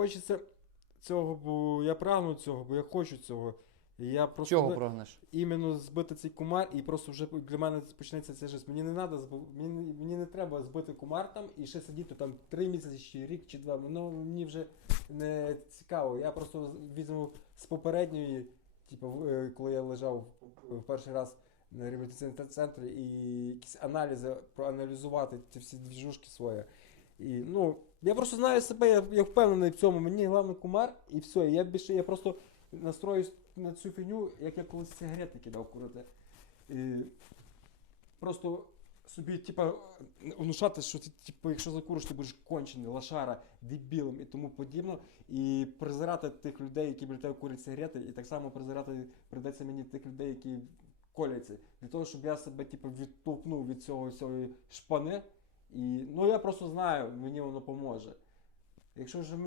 хочеться цього, бо я прагну цього, бо я хочу цього. І я просто Чого не- прогнеш? іменно збити цей кумар, і просто вже для мене почнеться цей жест. Мені не надо, зб- мені, не- мені не треба збити кумар там і ще сидіти там три місяці, чи рік, чи два. Ну мені вже не цікаво. Я просто візьму з попередньої, типу, в- е, коли я лежав в перший раз на реабілітаційному центрі, і якісь аналізи проаналізувати ці всі двіжушки свої. І, ну, я просто знаю себе, я, я впевнений в цьому. Мені головне кумар, і все. Я більше я просто настроюсь на цю фігню, як я колись сигарети кидав курити. І просто собі, типа, внушати, що ти, типу, якщо закуриш, ти будеш кончений, лошара, дебілом і тому подібно. І презирати тих людей, які біля тебе курять сигарети, і так само презирати прийдеться мені тих людей, які коляться. Для того, щоб я себе типу, відтолкнув від цього всього шпани. І ну я просто знаю, мені воно поможе. Якщо вже